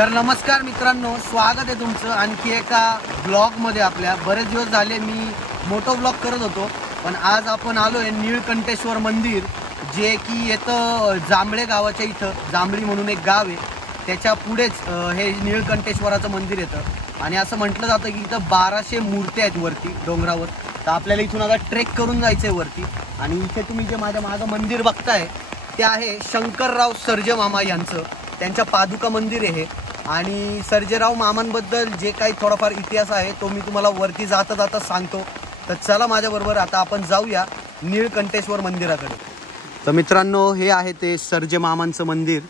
तर नमस्कार मित्रांनो, स्वागत आहे तुमचं आणखी एका ब्लॉगमध्ये। आपल्या बरेच दिवस झाले मी मोटो ब्लॉग करत होतो, पण आज आपण आलो आहे नीळकंठेश्वर मंदिर, जे की येतं जांभळे गावाच्या इथं। जांभळी म्हणून एक गाव आहे, त्याच्या पुढेच हे नीळकंठेश्वराचं मंदिर येतं। आणि असं म्हटलं जातं की इथं 1200 मूर्त्या आहेत वरती डोंगरावर। तर आपल्याला इथून आता ट्रेक करून जायचं आहे वरती। आणि इथे तुम्ही जे माझ्या मागं मंदिर बघताय ते आहे शंकरराव सर्जे मामा यांचं, त्यांच्या पादुका मंदिर आहे। आणि सर्जेराव मामांबद्दल जे काही थोडाफार इतिहास आहे तो मी तुम्हाला वरती जाता जाता सांगतो। तर चला माझ्याबरोबर आता आपण जाऊया नीळकंठेश्वर मंदिराकडे। तर मित्रांनो, हे आहे ते सर्जे मामांचं मंदिर।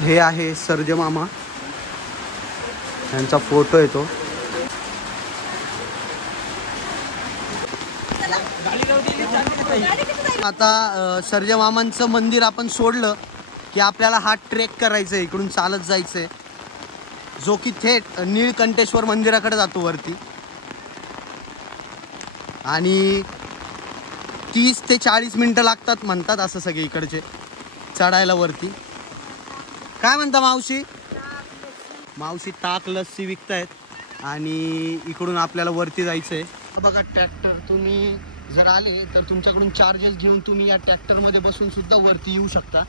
हे आहे सर्जे मामा, यांचा फोटो आहे तो। आता सर्जे मामांचं मंदिर आपण सोडलं की आपल्याला हा ट्रेक करायचा आहे, इकडून चालत जायचं आहे, जो की थेट नीळकंठेश्वर मंदिराकडे जातो वरती। आणि 30 ते 40 मिनिटं लागतात म्हणतात असं सगळे इकडचे चढायला वरती। काय म्हणता मावशी? मावशी ताक लस्सी विकतायत आणि इकडून आपल्याला वरती जायचं आहे। बघा ट्रॅक्टर, तुम्ही जर आले तर तुमच्याकडून चार्जेस घेऊन तुम्ही या ट्रॅक्टरमध्ये बसून सुद्धा वरती येऊ शकता,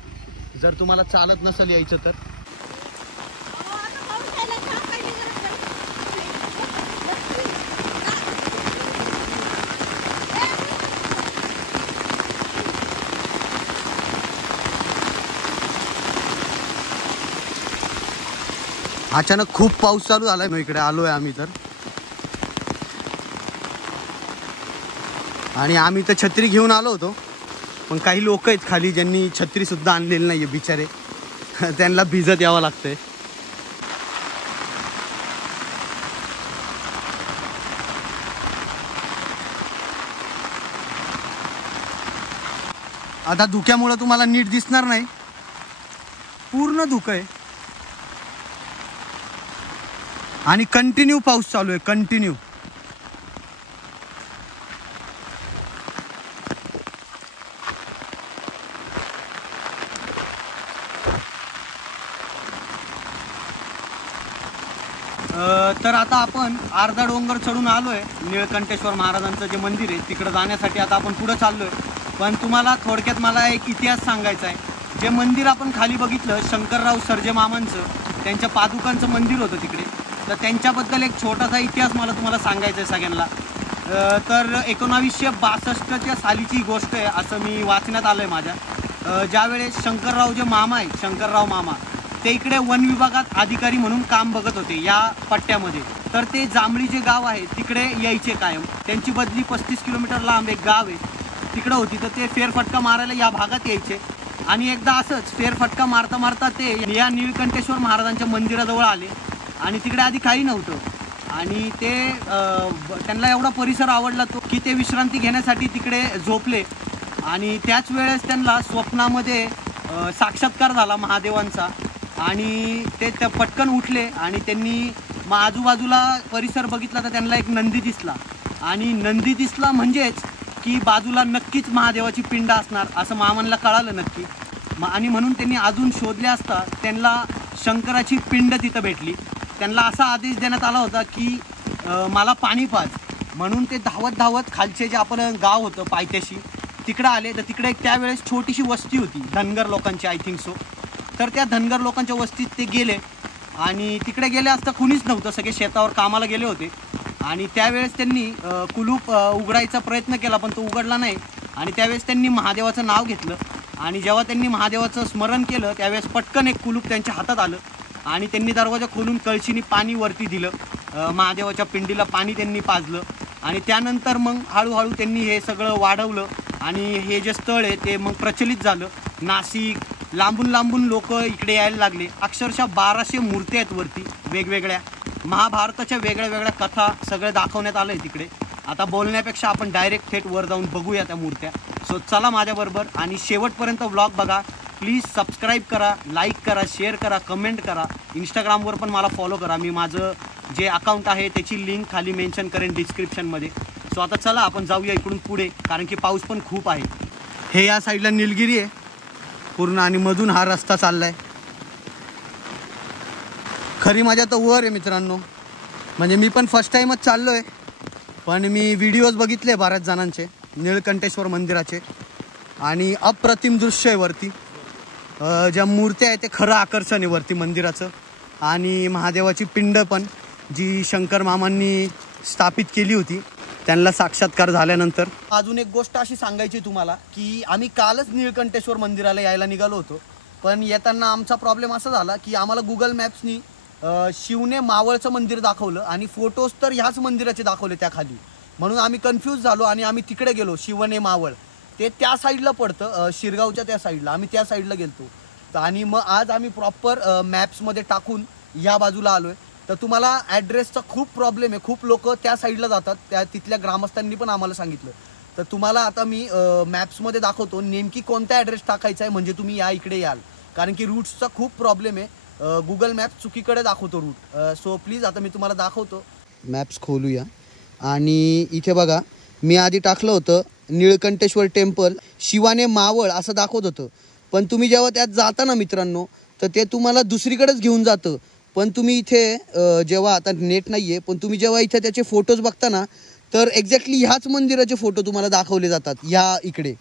जर तुम्हाला चालत नसेल यायचं तर। अचानक खूप पाऊस चालू झालाय, मग इकडे आलोय आम्ही तर। आणि आम्ही तर छत्री घेऊन आलो होतो, पण काही लोक आहेत खाली ज्यांनी छत्री सुद्धा आणलेली नाहीये बिचारे, त्यांना भिजत यावं लागतंय। आता धुक्यामुळे तुम्हाला नीट दिसणार नाही, पूर्ण धुकं आहे आणि कंटिन्यू पाऊस चालू आहे, कंटिन्यू। तर आता आपण अर्धा डोंगर चढून आलोय, नीळकंठेश्वर महाराजांचं जे मंदिर आहे तिकडे जाण्यासाठी आता आपण पुढे चाललोय। पण तुम्हाला थोडक्यात मला एक इतिहास सांगायचा आहे। जे मंदिर आपण खाली बघितलं शंकरराव सर्जे मामांचं, त्यांच्या पादुकांचं मंदिर होतं तिकडे, तर त्यांच्याबद्दल एक छोटासा इतिहास मला तुम्हाला सांगायचा आहे सगळ्यांना। तर 1962च्या सालीची गोष्ट आहे असं मी वाचण्यात आलं आहे माझ्या। ज्यावेळेस शंकरराव जे मामा आहेत, शंकरराव मामा, ते इकडे वन विभागात अधिकारी म्हणून काम बघत होते या पट्ट्यामध्ये। तर ते जांभळी जे गाव आहे तिकडे यायचे कायम, त्यांची बदली 35 किलोमीटर लांब एक गाव आहे तिकडे होती, तर ते फेरफटका मारायला या भागात यायचे। आणि एकदा असंच फेरफटका मारता मारता ते या नीळकंठेश्वर महाराजांच्या मंदिराजवळ आले आणि तिकडे आधी काही नव्हतं। आणि ते त्यांना एवढा परिसर आवडला तो की ते विश्रांती घेण्यासाठी तिकडे झोपले। आणि त्याच वेळेस त्यांना स्वप्नामध्ये साक्षात्कार झाला महादेवांचा, आणि ते पटकन उठले आणि त्यांनी आजूबाजूला परिसर बघितला तर त्यांना एक नंदी दिसला। आणि नंदी दिसला म्हणजेच की बाजूला नक्कीच महादेवाची पिंड असणार असं मामांना कळालं नक्की। आणि म्हणून त्यांनी अजून शोधले असता त्यांना शंकराची पिंड तिथं भेटली। त्यांना असा आदेश देण्यात आला होता की मला पाणी पाज, म्हणून ते धावत धावत खालचे जे आपलं गाव होतं पायथ्याशी तिकडं आले। तर तिकडे एक त्यावेळेस छोटीशी वस्ती होती धनगर लोकांची, आय थिंक सो। तर त्या धनगर लोकांच्या वस्तीत ते गेले आणि तिकडे गेले असता कुणीच नव्हतं, सगळे शेतावर कामाला गेले होते। आणि त्यावेळेस त्यांनी कुलूप उघडायचा प्रयत्न केला पण तो उघडला नाही। आणि त्यावेळेस त्यांनी महादेवाचं नाव घेतलं आणि जेव्हा त्यांनी महादेवाचं स्मरण केलं त्यावेळेस पटकन एक कुलूप त्यांच्या हातात आलं आणि त्यांनी दरवाजा खोलून कळशीनी पाणी वरती दिलं, महादेवाच्या पिंडीला पाणी त्यांनी पाजलं। आणि त्यानंतर मग हळूहळू त्यांनी हे सगळं वाढवलं आणि हे जे स्थळ आहे ते मग प्रचलित झालं। नाशिक, लांबून लांबून लोक इकडे यायला लागले। अक्षरशः 1200 मूर्त्या आहेत वरती वेगवेगळ्या, महाभारताच्या वेगळ्या वेगळ्या कथा सगळं दाखवण्यात आलं आहे तिकडे। आता बोलण्यापेक्षा आपण डायरेक्ट थेट वर जाऊन बघूया त्या मूर्त्या। सो चला माझ्याबरोबर आणि शेवटपर्यंत व्लॉग बघा, प्लीज सबस्क्राईब करा, लाईक करा, शेअर करा, कमेंट करा. इंस्टाग्रामवर पण मला फॉलो करा. मी माझं जे अकाउंट आहे त्याची लिंक खाली मेन्शन करेन डिस्क्रिप्शनमध्ये. सो आता चला आपण जाऊया इकडून पुढे, कारण की पाऊस पण खूप आहे. हे या साईडला निलगिरी आहे पूर्ण आणि मधून हा रस्ता चालला आहे. खरी मजा तर वर आहे मित्रांनो. म्हणजे मी पण फर्स्ट टाईमच चाललो आहे, पण मी व्हिडिओज बघितले बऱ्याच जणांचे निळकंठेश्वर मंदिराचे आणि अप्रतिम दृश्य आहे वरती. ज्या मूर्त्या आहेत ते खरं आकर्षण आहे वरती मंदिराचं. आणि महादेवाची पिंड पण जी शंकर मामांनी स्थापित केली होती त्यांना साक्षात्कार झाल्यानंतर. अजून एक गोष्ट अशी सांगायची तुम्हाला की आम्ही कालच निळकंठेश्वर मंदिराला यायला निघालो होतो, पण येताना आमचा प्रॉब्लेम असा झाला की आम्हाला गुगल मॅप्सनी शिवने मावळचं मंदिर दाखवलं आणि फोटोज तर ह्याच मंदिराचे दाखवले त्या खाली. म्हणून आम्ही कन्फ्यूज झालो आणि आम्ही तिकडे गेलो. शिवने मावळ ते त्या साईडला पडतं, शिरगावच्या त्या साईडला. आम्ही त्या साईडला गेलतो आणि मग आज आम्ही प्रॉपर मॅप्समध्ये टाकून या बाजूला आलो आहे. तर तुम्हाला ॲड्रेसचा खूप प्रॉब्लेम आहे. खूप लोक त्या साईडला जातात, त्या तिथल्या ग्रामस्थांनी पण आम्हाला सांगितलं. तर तुम्हाला आता मी मॅप्समध्ये दाखवतो नेमकी कोणता ॲड्रेस टाकायचा आहे, म्हणजे तुम्ही या इकडे याल. कारण की रूट्सचा खूप प्रॉब्लेम आहे. गुगल मॅप्स चुकीकडे दाखवतो रूट. सो प्लीज आता मी तुम्हाला दाखवतो. मॅप्स खोलूया आणि इथे बघा मी आधी टाकलं होतं निळकंठेश्वर टेम्पल शिवाने मावळ असं दाखवत होतं, पण तुम्ही जेव्हा त्यात जाता ना मित्रांनो तर ते तुम्हाला दुसरीकडेच घेऊन जातं. पण तुम्ही इथे जेव्हा आता नेट नाही आहे, पण तुम्ही जेव्हा इथे त्याचे फोटोज बघता ना तर एक्झॅक्टली ह्याच मंदिराचे फोटो तुम्हाला दाखवले जातात या इकडे.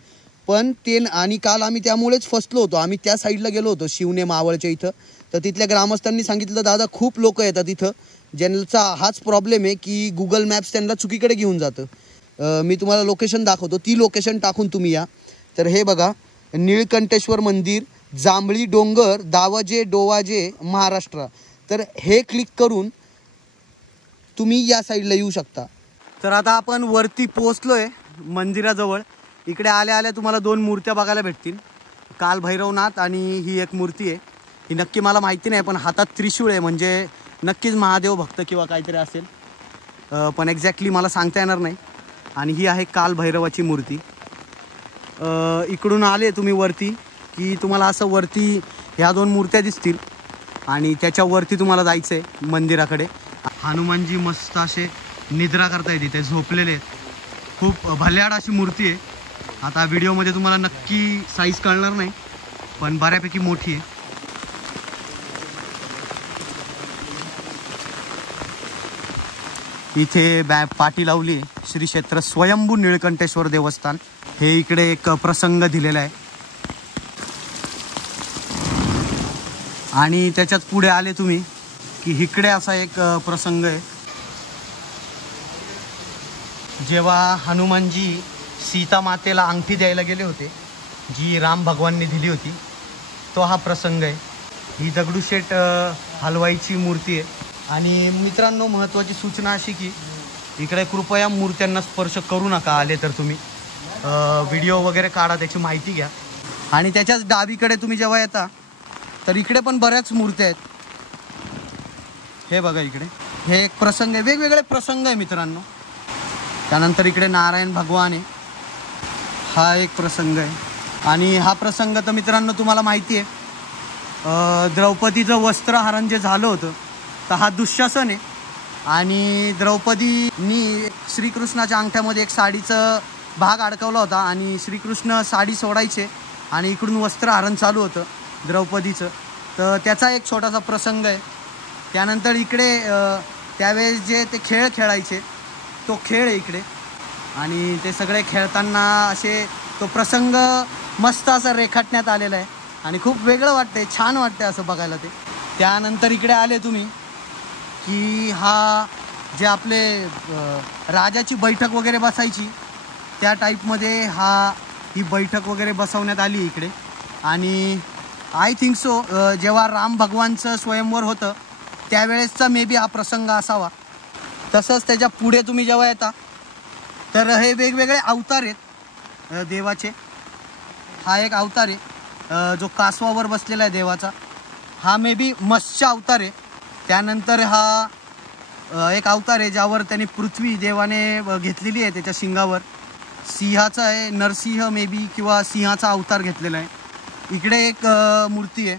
पण ते आणि काल आम्ही त्यामुळेच फसलो होतो. आम्ही त्या साईडला गेलो होतो शिवने मावळच्या इथं. तर तिथल्या ग्रामस्थांनी सांगितलं दादा खूप लोक येतात इथं ज्यांचा हाच प्रॉब्लेम आहे की गुगल मॅप्स त्यांना चुकीकडे घेऊन जातं. मी तुम्हाला लोकेशन दाखवतो, ती लोकेशन टाकून तुम्ही या. तर हे बघा निळकंठेश्वर मंदिर, जांभळी डोंगर, दावजे डोवाजे, महाराष्ट्र. तर हे क्लिक करून तुम्ही या साईडला येऊ शकता. तर आता आपण वरती पोहोचलो आहे मंदिराजवळ. इकडे आल्या आल्या तुम्हाला 2 मूर्त्या बघायला भेटतील, काल भैरवनाथ आणि ही एक मूर्ती आहे. ही नक्की मला माहिती नाही, पण हातात त्रिशूळ आहे, म्हणजे नक्कीच महादेव भक्त किंवा काहीतरी असेल, पण एक्झॅक्टली मला सांगता येणार नाही. आणि ही आहे काल भैरवाची मूर्ती. इकडून आले तुम्ही वरती की तुम्हाला असं वरती ह्या 2 मूर्त्या दिसतील आणि त्याच्यावरती तुम्हाला जायचं आहे मंदिराकडे. हनुमानजी मस्त असे निद्रा करताय तिथे, झोपलेले आहेत. खूप भल्याड अशी मूर्ती आहे. आता व्हिडिओमध्ये तुम्हाला नक्की साईज कळणार नाही, पण बऱ्यापैकी मोठी आहे. इथे पाटी लावली आहे श्री क्षेत्र स्वयंभू निळकंठेश्वर देवस्थान. हे इकडे एक प्रसंग दिलेला आहे आणि त्याच्यात पुढे आले तुम्ही की इकडे असा एक प्रसंग आहे. जेव्हा हनुमानजी सीता मातेला अंगठी द्यायला गेले होते जी राम भगवानने दिली होती, तो हा प्रसंग आहे. ही दगडूशेठ हलवाईची मूर्ती आहे. आणि मित्रांनो महत्त्वाची सूचना अशी की इकडे कृपया मूर्त्यांना स्पर्श करू नका. आले तर तुम्ही व्हिडिओ वगैरे काढा, त्याची माहिती घ्या. आणि त्याच्याच डावीकडे तुम्ही जेव्हा येता तर इकडे पण बऱ्याच मूर्त्या आहेत. हे बघा इकडे हे एक प्रसंग आहे, वेगवेगळे प्रसंग आहे मित्रांनो. त्यानंतर इकडे नारायण भगवान आहे, हा एक प्रसंग आहे. आणि हा प्रसंग तर मित्रांनो तुम्हाला माहिती आहे, द्रौपदीचं वस्त्रहरण जे झालं होतं तर हा दुःशासन आहे. आणि द्रौपदीनी श्रीकृष्णाच्या अंगठ्यामध्ये एक साडीचं भाग अडकवला होता आणि श्रीकृष्ण साडी सोडायचे आणि इकडून वस्त्रहरण चालू होतं द्रौपदीचं. तर त्याचा एक छोटासा प्रसंग आहे. त्यानंतर इकडे त्यावेळेस जे ते खेळ खेळायचे तो खेळ आहे इकडे. आणि ते सगळे खेळताना असे तो प्रसंग मस्त असा रेखाटण्यात आलेला आहे आणि खूप वेगळं वाटतंय, छान वाटतंय असं बघायला ते. त्यानंतर इकडे आले तुम्ही की हा जे आपले राजाची बैठक वगैरे बसायची त्या टाईपमध्ये ही बैठक वगैरे बसवण्यात आली इकडे. आणि आय थिंक सो जेव्हा राम भगवानचं स्वयंवर होतं त्यावेळेसचा मे बी हा प्रसंग असावा. तसंच त्याच्या पुढे तुम्ही जेव्हा येता तर हे वेगवेगळे अवतार आहेत देवाचे. हा एक अवतार आहे जो कासवावर बसलेला आहे देवाचा, हा मे बी मत्स्य अवतार आहे. त्यानंतर हा एक अवतार आहे ज्यावर त्याने पृथ्वी देवाने घेतलेली आहे त्याच्या शिंगावर. सिंहाचा आहे, नरसिंह मे बी किंवा सिंहाचा अवतार घेतलेला आहे. इकडे एक मूर्ती आहे,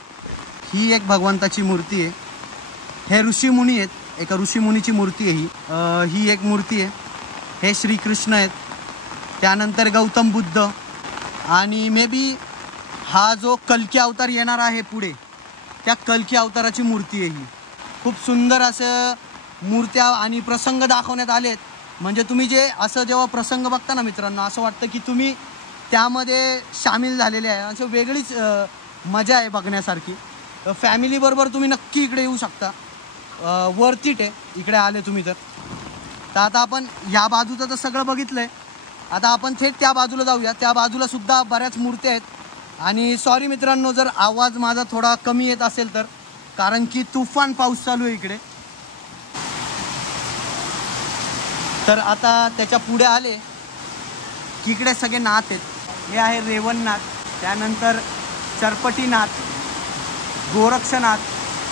ही एक भगवंताची मूर्ती आहे. हे ऋषीमुनी आहेत, एका ऋषीमुनीची मूर्ती आहे ही एक मूर्ती आहे. हे श्रीकृष्ण आहेत, त्यानंतर गौतम बुद्ध आणि मे बी हा जो कल्की अवतार येणार आहे पुढे, त्या कल्की अवताराची मूर्ती आहे ही. खूप सुंदर असं मूर्त्या आणि प्रसंग दाखवण्यात आलेत. म्हणजे तुम्ही जे असं जेव्हा प्रसंग बघता ना मित्रांनो, असं वाटतं की तुम्ही त्यामध्ये सामील झालेले आहे. असं वेगळीच मजा आहे बघण्यासारखी. फॅमिलीबरोबर तुम्ही नक्की इकडे येऊ शकता. वर्थ आहे इकडे आले तुम्ही तर. आता आपण या बाजूचं तर सगळं बघितलं आहे. आता आपण थेट त्या बाजूला जाऊया. त्या बाजूला सुद्धा बऱ्याच मूर्त्या आहेत. आणि सॉरी मित्रांनो जर आवाज माझा थोडा कमी येत असेल तर, कारण की तुफान पाऊस चालू आहे इकडे. तर आता त्याच्या पुढे आले की इकडे सगळे नाथ आहेत. हे आहे रेवणनाथ, त्यानंतर चरपटीनाथ, गोरक्षनाथ,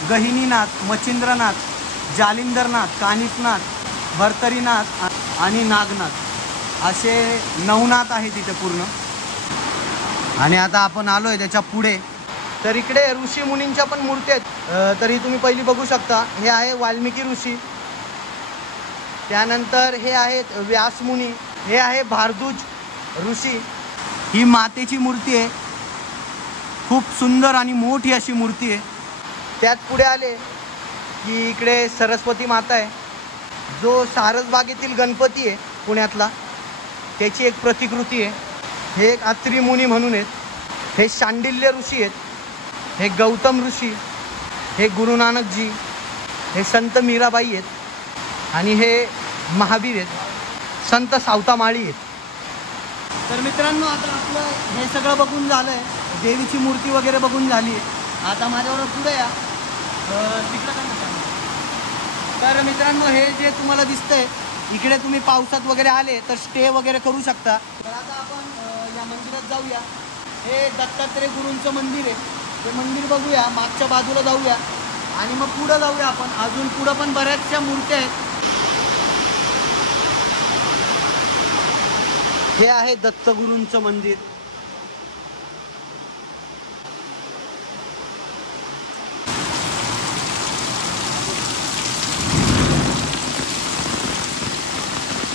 गहिनीनाथ, मच्छिंद्रनाथ, जालिंदरनाथ, कानिफनाथ, भर्तरीनाथ आणि नागनाथ असे 9 नाथ आहेत इथे पूर्ण. आणि आता आपण आलोय त्याच्या पुढे. तर इकडे ऋषी मुनींच्या पण मूर्ती आहेत. तरी तुम्ही पहिली बघू शकता. हे आहे वाल्मिकी ऋषी, त्यानंतर हे आहेत व्यासमुनी, हे आहे भारद्वाज ऋषी. ही मातेची मूर्ती आहे, खूप सुंदर आणि मोठी अशी मूर्ती आहे. त्यात पुढे आले की इकडे सरस्वती माता आहे, जो सारसबागेतील गणपती आहे पुण्यातला, त्याची एक प्रतिकृती आहे. हे एक अत्री मुनी म्हणून आहेत. हे शांडिल्य ऋषी आहेत, हे गौतम ऋषी, हे गुरु नानकजी, हे संत मीराबाई आहेत आणि हे महावीर आहेत, संत सावतामाळी आहेत. तर मित्रांनो आता आपलं हे सगळं बघून झालं आहे. देवीची मूर्ती वगैरे बघून झाली आहे. आता माझ्याबरोबर पुढे या, तिकडं काय म्हणतात. तर मित्रांनो हे जे तुम्हाला दिसतंय इकडे, तुम्ही पावसात वगैरे आले तर स्टे वगैरे करू शकता. तर आता आपण या मंदिरात जाऊया. हे दत्तात्रय गुरूंचं मंदिर आहे, ते मंदिर बघूया. मागच्या बाजूला जाऊया आणि मग पुढं जाऊया आपण. अजून पुढं पण बऱ्याचशा मूर्त्या आहेत. हे आहे दत्तगुरूंचं मंदिर.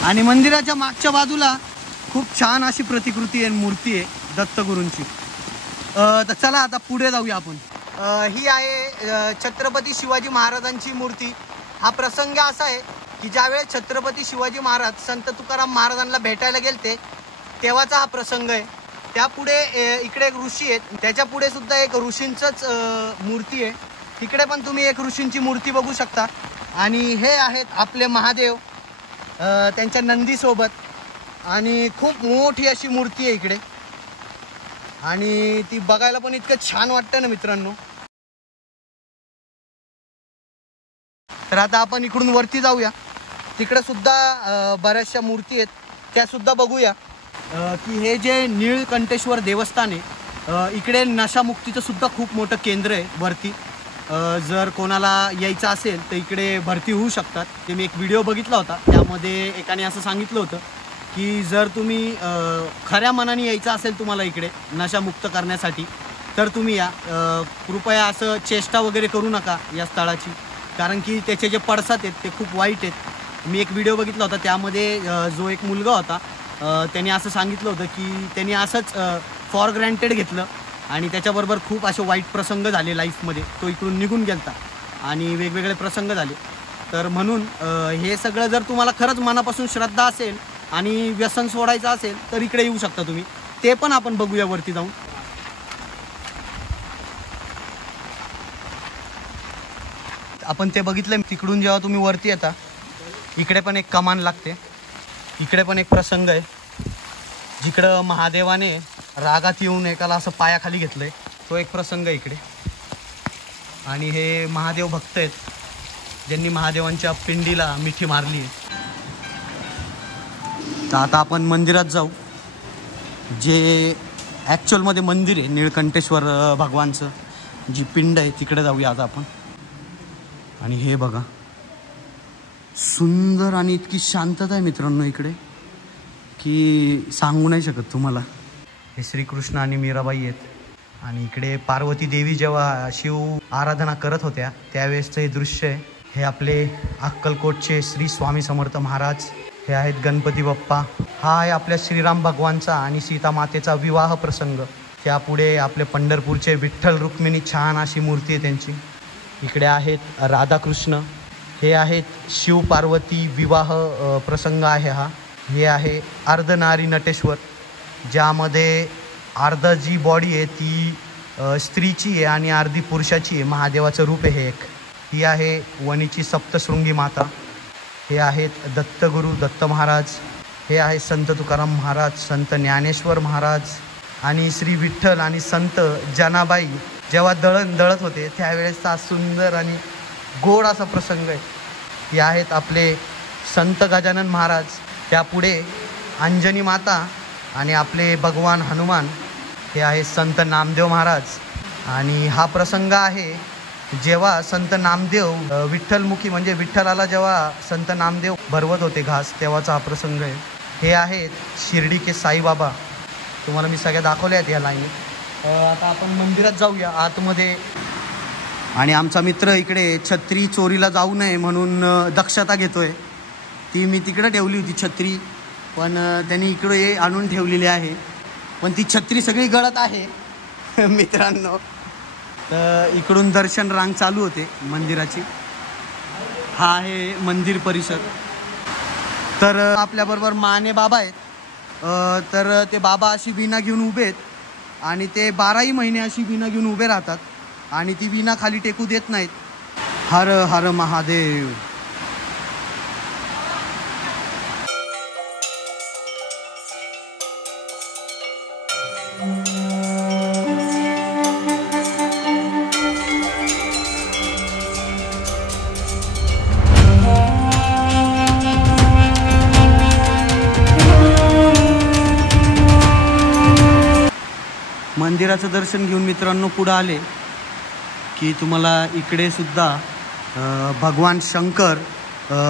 आणि मंदिराच्या मागच्या बाजूला खूप छान अशी प्रतिकृती आहे, मूर्ती आहे दत्तगुरूंची. तर चला आता पुढे जाऊया आपण. ही आहे छत्रपती शिवाजी महाराजांची मूर्ती. हा प्रसंग असा आहे की ज्यावेळेस छत्रपती शिवाजी महाराज संत तुकाराम महाराजांना भेटायला गेलते तेव्हाचा हा प्रसंग आहे. त्यापुढे इकडे एक ऋषी आहेत, त्याच्या पुढे सुद्धा एक ऋषींचंच मूर्ती आहे. तिकडे पण तुम्ही एक ऋषींची मूर्ती बघू शकता. आणि हे आहेत आपले महादेव त्यांच्या नंदीसोबत. आणि खूप मोठी अशी मूर्ती आहे इकडे, आणि ती बघायला पण इतकं छान वाटतं ना मित्रांनो. तर आता आपण इकडून वरती जाऊया. तिकडे सुद्धा बऱ्याचशा मूर्ती आहेत, त्या सुद्धा बघूया. की हे जे नीळकंठेश्वर देवस्थान आहे, इकडे नशामुक्तीचं सुद्धा खूप मोठं केंद्र आहे वरती. जर कोणाला यायचं असेल तर इकडे भरती होऊ शकतात. ते मी एक व्हिडिओ बघितला होता, त्यामध्ये एकाने असं सांगितलं होतं की जर तुम्ही खऱ्या मनाने यायचं असेल तुम्हाला इकडे नशामुक्त करण्यासाठी तर तुम्ही या. कृपया असं चेष्टा वगैरे करू नका या स्थळाची, कारण की त्याचे जे पडसाद आहेत ते खूप वाईट आहेत. मी एक व्हिडिओ बघितला होता, त्यामध्ये जो एक मुलगा होता त्याने असं सांगितलं होतं की त्यांनी असंच फॉर ग्रँटेड घेतलं आणि त्याच्याबरोबर खूप असे वाईट प्रसंग झाले लाईफमध्ये. तो इकडून निघून गेलता आणि वेगवेगळे प्रसंग झाले. तर म्हणून हे सगळं जर तुम्हाला खरंच मनापासून श्रद्धा असेल आणि व्यसन सोडायचं असेल तर इकडे येऊ शकता तुम्ही. ते पण आपण बघूया वरती जाऊन. आपण ते बघितलं. तिकडून जेव्हा तुम्ही वरती येता इकडे पण एक कमान लागते. इकडे पण एक प्रसंग आहे जिकडं महादेवाने रागात येऊन एकाला असं पायाखाली घेतलंय. तो एक प्रसंग आहे इकडे. आणि हे महादेव भक्त आहेत ज्यांनी महादेवांच्या पिंडीला मिठी मारली आहे. तर आता आपण मंदिरात जाऊ, जे ॲक्च्युअलमध्ये मंदिर आहे नीळकंठेश्वर भगवानचं जी पिंड आहे तिकडे जाऊया आता आपण. आणि हे बघा सुंदर आणि इतकी शांतता आहे मित्रांनो इकडे की सांगू नाही शकत तुम्हाला. हे श्रीकृष्ण आणि मीराबाई आहेत आणि इकडे पार्वती देवी जेव्हा शिव आराधना करत होत्या त्यावेळेसचं हे दृश्य आहे. हे आपले अक्कलकोटचे श्री स्वामी समर्थ महाराज, हे आहेत गणपती बाप्पा. हा आहे आपल्या श्रीराम भगवानचा आणि सीता मातेचा विवाह प्रसंग. त्यापुढे आपले पंढरपूरचे विठ्ठल रुक्मिणी, छान अशी मूर्ती आहे त्यांची. इकडे आहेत राधाकृष्ण, हे आहेत शिव पार्वती विवाह प्रसंग आहे हा. हे आहे अर्धनारी नटेश्वर, ज्यामध्ये अर्ध जी बॉडी आहे ती स्त्रीची आहे आणि अर्धी पुरुषाची आहे. महादेवाचं रूप आहे हे एक. ही आहे वणीची सप्तशृंगी माता. हे आहेत दत्तगुरू दत्त महाराज. हे आहे संत तुकाराम महाराज, संत ज्ञानेश्वर महाराज आणि श्री विठ्ठल आणि संत जनाबाई जेव्हा दळत होते त्यावेळेसचा सुंदर आणि गोड असा प्रसंग आहे. हे आहेत आपले संत गजानन महाराज. त्यापुढे अंजनी माता आणि आपले भगवान हनुमान. हे आहे संत नामदेव महाराज. आणि हा प्रसंग आहे जेव्हा संत नामदेव विठ्ठलमुखी म्हणजे विठ्ठलाला जेव्हा संत नामदेव भरवत होते घास, तेव्हाचा हा प्रसंग आहे. हे आहेत शिर्डी के साईबाबा. तुम्हाला मी सगळ्या दाखवल्या आहेत या लाईनी. आता आपण मंदिरात जाऊया आतमध्ये. आणि आमचा मित्र इकडे छत्री चोरीला जाऊ नये म्हणून दक्षता घेतोय. ती मी तिकडे ठेवली होती छत्री, पण त्यांनी इकडे आणून ठेवलेली आहे. पण ती छत्री सगळी गळत आहे मित्रांनो. तर इकडून दर्शन रांग चालू होते मंदिराची. हा आहे मंदिर परिसर. तर आपल्याबरोबर माने बाबा आहेत. तर ते बाबा अशी वीणा घेऊन उभे आहेत आणि ते 12ही महिने अशी वीणा घेऊन उभे राहतात आणि ती वीणा खाली टेकू देत नाहीत. हर हर महादेव. मंदिराचं दर्शन घेऊन मित्रांनो पुढं आले की तुम्हाला इकडे सुद्धा भगवान शंकर,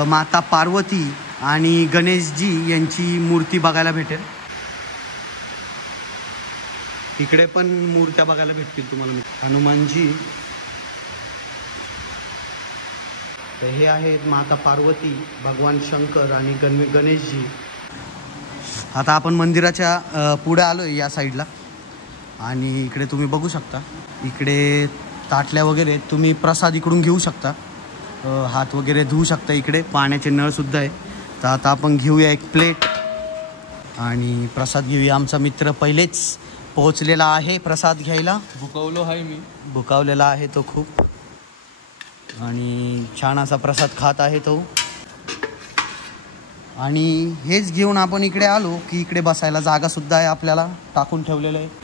माता पार्वती आणि गणेशजी यांची मूर्ती बघायला भेटेल. इकडे पण मूर्त्या बघायला भेटतील तुम्हाला. हनुमानजी. तर हे आहेत माता पार्वती, भगवान शंकर आणि गणेशजी. आता आपण मंदिराच्या पुढे आलोय या साईडला आणि इकडे तुम्ही बघू शकता. इकडे ताटल्या वगैरे तुम्ही प्रसाद इकडून घेऊ शकता. हात वगैरे धुवू शकता. इकडे पाण्याचे नळसुद्धा आहे. तर आता आपण घेऊया एक प्लेट आणि प्रसाद घेऊया. आमचा मित्र पहिलेच पोहोचलेला आहे प्रसाद घ्यायला. भुकावलेला आहे तो खूप आणि छान असा प्रसाद खात आहे तो. आणि हेच घेऊन आपण इकडे आलो की इकडे बसायला जागासुद्धा आहे आपल्याला टाकून ठेवलेलं आहे.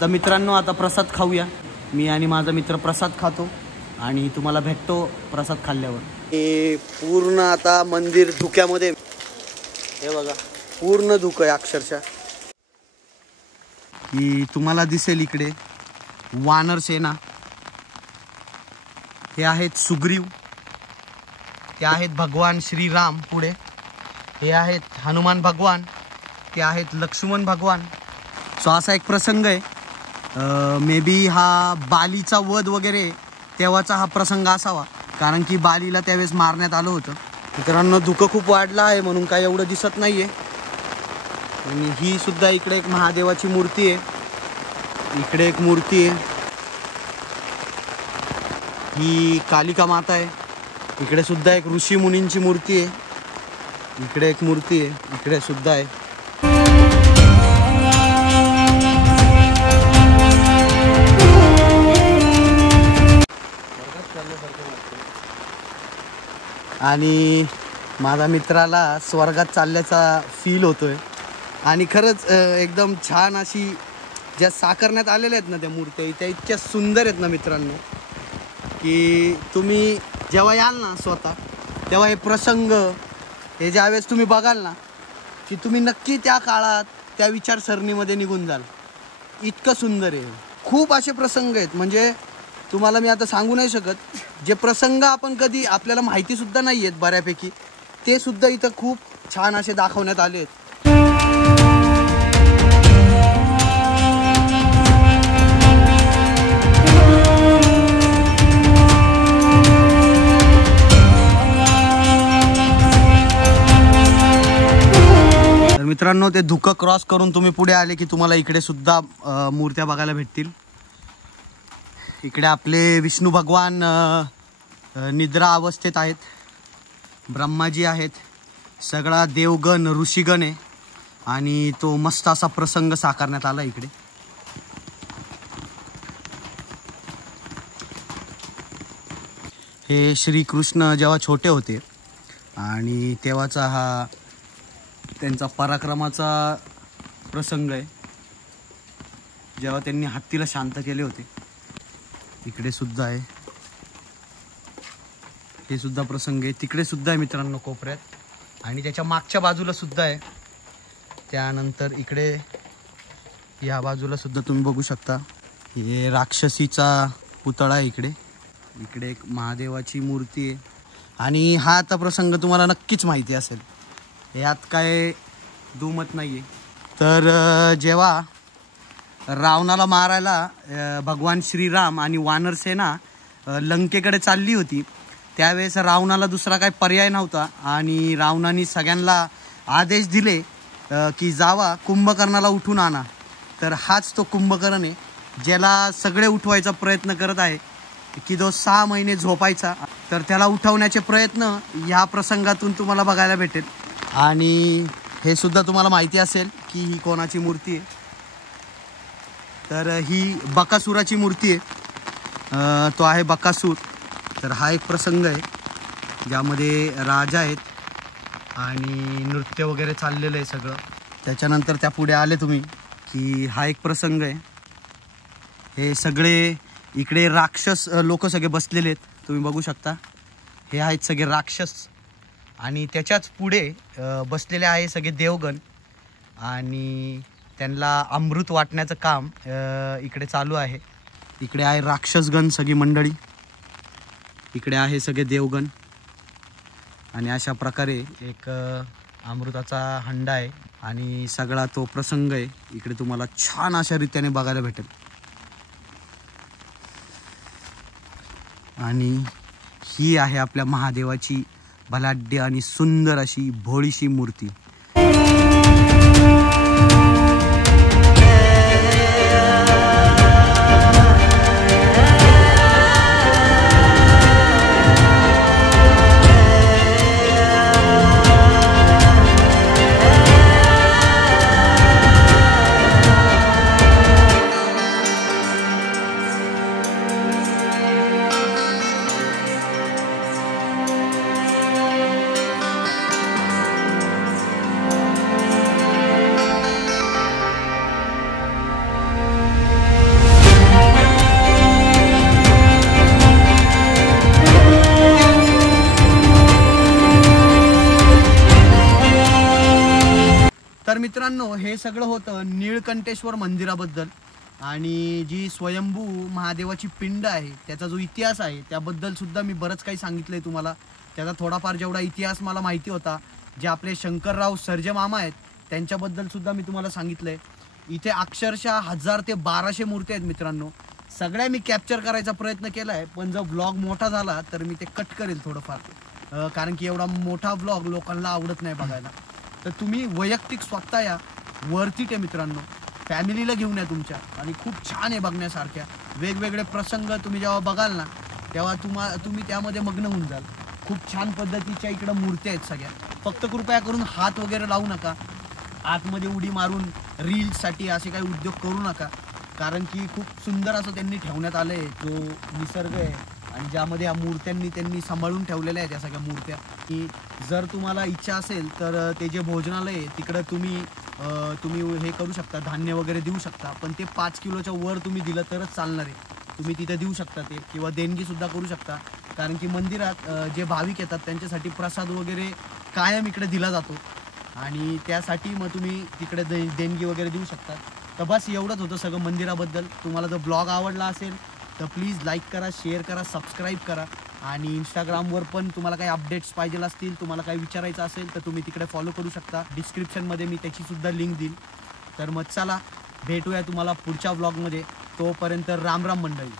तर मित्रांनो आता प्रसाद खाऊया. मी आणि माझा मित्र प्रसाद खातो आणि तुम्हाला भेटतो प्रसाद खाल्ल्यावर. हे पूर्ण आता मंदिर धुक्यामध्ये. हे बघा पूर्ण धुकं आहे अक्षरशः. की तुम्हाला दिसेल इकडे वानर सेना. हे आहेत सुग्रीव. ते आहेत भगवान श्रीराम पुढे. हे आहेत हनुमान भगवान. ते आहेत लक्ष्मण भगवान. सो असा एक प्रसंग आहे. मे बी हा बालीचा वध वगैरे तेव्हाचा हा प्रसंग असावा, कारण की बालीला त्यावेळेस मारण्यात आलं होतं. मित्रांनो धुकं खूप वाढलं आहे म्हणून काय एवढं दिसत नाही आहे. आणि ही सुद्धा इकडे एक महादेवाची मूर्ती आहे. इकडे एक मूर्ती आहे. ही कालिका माता आहे. इकडे सुद्धा एक ऋषी मुनींची मूर्ती आहे. इकडे एक मूर्ती आहे. इकडे सुद्धा आहे. आणि माझ्या मित्राला स्वर्गात चालल्याचा फील होतोय. आणि खरंच एकदम छान अशी ज्या साकारण्यात आलेल्या आहेत ना त्या मूर्त्या, त्या इतक्या सुंदर आहेत ना मित्रांनो, की तुम्ही जेव्हा याल ना स्वतः तेव्हा हे प्रसंग हे ज्यावेळेस तुम्ही बघाल ना की तुम्ही नक्की त्या काळात त्या विचारसरणीमध्ये निघून जाल. इतकं सुंदर आहे. खूप असे प्रसंग आहेत म्हणजे तुम्हाला मी आता सांगू नाही शकत. जे प्रसंग आपण कधी आपल्याला माहितीसुद्धा नाही आहेत बऱ्यापैकी, ते सुद्धा इथं खूप छान असे दाखवण्यात आले आहेत. मित्रांनो ते धुकं क्रॉस करून तुम्ही पुढे आले की तुम्हाला इकडे सुद्धा मूर्त्या बघायला भेटतील। इकडे आपले विष्णू भगवान निद्रा अवस्थेत आहेत, ब्रह्माजी आहेत, सगळा देवगण ऋषीगण आहे आणि तो मस्त असा प्रसंग साकारण्यात आला इकडे। हे श्रीकृष्ण जेव्हा छोटे होते आणि तेव्हाचा हा त्यांचा पराक्रमाचा प्रसंग आहे, जेव्हा त्यांनी हत्तीला शांत केले होते। इकडे सुद्धा आहे, हे सुद्धा प्रसंग आहे, तिकडे सुद्धा आहे मित्रांनो कोपऱ्यात आणि त्याच्या मागच्या बाजूला सुद्धा आहे। त्यानंतर इकडे या बाजूला सुद्धा तुम्ही बघू शकता, हे राक्षसीचा पुतळा आहे इकडे। इकडे एक महादेवाची मूर्ती आहे आणि हा आता प्रसंग तुम्हाला नक्कीच माहिती असेल, यात काय दुमत नाही आहे। तर जेव्हा रावणाला मारायला भगवान श्रीराम आणि वानरसेना लंकेकडे चालली होती, त्यावेळेस रावणाला दुसरा काही पर्याय नव्हता आणि रावणाने सगळ्यांना आदेश दिले की जावा कुंभकर्णाला उठून आणा। तर हाच तो कुंभकर्ण आहे, ज्याला सगळे उठवायचा प्रयत्न करत आहे की जो 6 महिने झोपायचा। तर त्याला उठवण्याचे प्रयत्न ह्या प्रसंगातून तुम्हाला बघायला भेटेल आणि हे सुद्धा तुम्हाला माहिती असेल की ही कोणाची मूर्ती आहे। तर ही बकासुराची मूर्ती आहे, तो आहे बकासूर। तर हा एक प्रसंग आहे ज्यामध्ये राजा आहेत आणि नृत्य वगैरे चाललेलं आहे सगळं। त्याच्यानंतर त्या पुढे आले तुम्ही की हा एक प्रसंग आहे, हे सगळे इकडे राक्षस लोक सगळे बसलेले आहेत, तुम्ही बघू शकता, हे आहेत सगळे राक्षस आणि त्याच्याच पुढे बसलेले आहे सगळे देवगण आणि त्यांना अमृत वाटण्याचं काम इकडे चालू आहे। इकडे आहे राक्षसगण सगळी मंडळी, इकडे आहे सगळे देवगण आणि अशा प्रकारे एक अमृताचा हंडा आहे आणि सगळा तो प्रसंग आहे इकडे तुम्हाला छान अशा रीतीने बघायला भेटेल। आणि ही आहे आपल्या महादेवाची भलाढ्य आणि सुंदर अशी भोळीशी मूर्ती। तर मित्रांनो हे सगळं होतं नीळकंठेश्वर मंदिराबद्दल आणि जी स्वयंभू महादेवाची पिंड आहे त्याचा जो इतिहास आहे त्याबद्दल सुद्धा मी बरंच काही सांगितलंय तुम्हाला। त्याचा थोडाफार जेवढा इतिहास मला माहिती होता, जे आपले शंकरराव सर्जे मामा आहेत त्यांच्याबद्दल सुद्धा मी तुम्हाला सांगितलंय। इथे अक्षरशः 1000 ते 1200 मूर्ती आहेत मित्रांनो, सगळ्या मी कॅप्चर करायचा प्रयत्न केला आहे, पण जर ब्लॉग मोठा झाला तर मी ते कट करेल थोडंफार, कारण की एवढा मोठा ब्लॉग लोकांना आवडत नाही बघायला। तर तुम्ही वैयक्तिक स्वतः या, वरती आहे मित्रांनो, फॅमिलीला घेऊन या तुमच्या आणि खूप छान आहे बघण्यासारख्या। वेगवेगळे प्रसंग तुम्ही जेव्हा बघाल ना तेव्हा तुम्ही त्यामध्ये मग्न होऊन जाल। खूप छान पद्धतीच्या इकडं मूर्त्या आहेत सगळ्या। फक्त कृपया करून हात वगैरे लावू नका, आतमध्ये उडी मारून रील्ससाठी असे काही उद्योग करू नका, कारण की खूप सुंदर असं त्यांनी ठेवण्यात आलं आहे जो निसर्ग आहे आणि ज्यामध्ये या मूर्त्यांनी त्यांनी सांभाळून ठेवलेल्या आहेत या सगळ्या मूर्त्या। की जर तुम्हाला इच्छा असेल तर ते जे भोजनालय आहे तिकडं तुम्ही हे करू शकता, धान्य वगैरे देऊ शकता, पण ते 5 किलोच्या वर तुम्ही दिलं तरच चालणार आहे। तुम्ही तिथे देऊ शकता ते, किंवा देणगीसुद्धा करू शकता, कारण की मंदिरात जे भाविक येतात त्यांच्यासाठी प्रसाद वगैरे कायम इकडे दिला जातो आणि त्यासाठी मग तुम्ही तिकडे देणगी वगैरे देऊ शकता। तर बस एवढंच होतं सगळं मंदिराबद्दल। तुम्हाला जर ब्लॉग आवडला असेल तर प्लीज लाईक करा, शेअर करा, सबस्क्राईब करा आणि इंस्टाग्रामवर पण तुम्हाला काही अपडेट्स पाहिजे असतील, तुम्हाला काही विचारायचं असेल तर तुम्ही तिकडे फॉलो करू शकता। डिस्क्रिप्शनमध्ये मी त्याचीसुद्धा लिंक देईल। तर मग चला भेटूया तुम्हाला पुढच्या व्लॉगमध्ये, तोपर्यंत राम राम मंडळी।